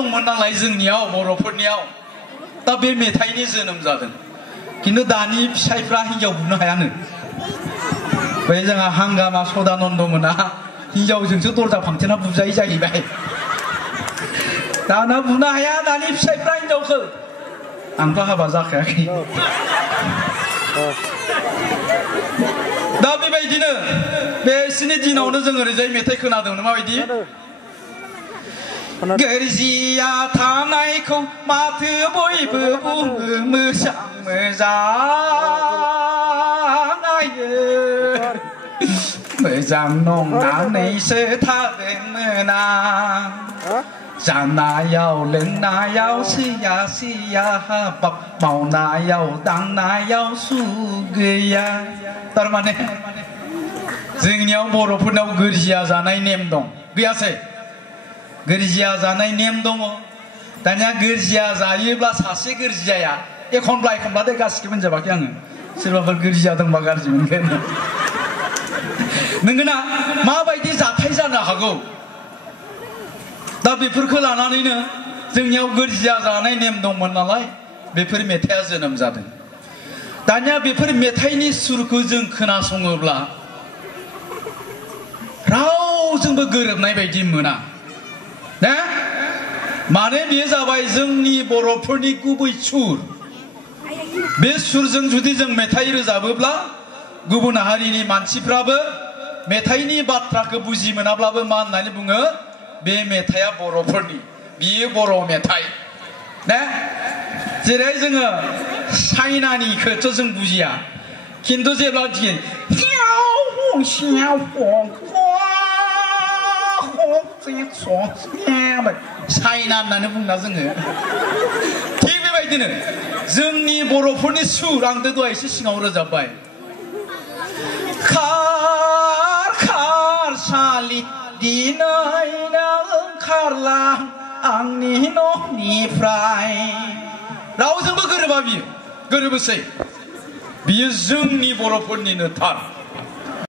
दंमोन नालाय जोंनियाव बर'फोरनियाव दा बे मेथाइनि जोनोम जादों खिन्थु दानि फिसाइफ्रा हिनजाव बुनो हायानो बै जोंहा हांगामा सदानन्द मोना हिनजावजोंसो दरजा फांथेना बुजायो जाहैबाय दाना बुनो हाया दानि फिसाइफ्रा हिनजावखौ आंथ' हाबा जाखायाखै दा बेबायदिनो बे एसेनि दिनावनो जों ओरैजाय मेथाइ खोनादोंमोन माबायदि गोरजिया थानायखौ माथो बयबो बुङो मोजां मोजाङायो मोजां नंनानैसो थादोंमोन आं जानायाव लोंनायाव सैया सैया हाबाब मावनायाव दांनायाव सु गैया थारमाने जोंनियाव बर'फोरनाव गोरजिया जानाय नेम दं गैयासै गोरजिया जानाय नेम दङ दानिया गोरजिया जायोब्ला सासे गोरजियाया एखनब्ला एखनब्ला दे गासिखौबो मोनजाबाखै आङो सोरबाफोर गोरजिया दंबा गाज्रि मोनगोन नोंगोना माबायदि जाथाय जानो हागौ दा बेफोरखौ लानानैनो जोंनियाव गोरजिया जानाय नेम दंमोन नालाय बेफोर मेथाइया जोनोम जादों दानिया बेफोर मेथाइनि सुरखौ जों खोनासङोब्ला रावजोंबो गोरोबनाय बायदि मोना ना माने बेयो जाबाय जोंनि बर'फोरनि गुबै सुर बे सुरजों जुदि जों मेथाइ रोजाबोब्ला गुबुन हारिनि मानसिफ्राबो मेथाइनि बाथ्राखौ बुजि मोनाब्लाबो मा होननानै बुङो बे मेथाइया बर'फोरनि बियो बर' मेथाइ ना जेरै जोङो चाइनानिखौथ' जों बुजिया खिन्थु जेब्ला चाइना होननानै बुंना जोङो थिग बेबायदिनो जोंनि बर'फोरनि सुर आं दहाय एसे सिगाङाव रोजाबबाय खार खार सालि दिनैनो ओंखारलां आंनि न'निफ्राय रावजोंबो गोरोबा बियो गोरोबोसै बियो जोंनि बर'फोरनिनो थार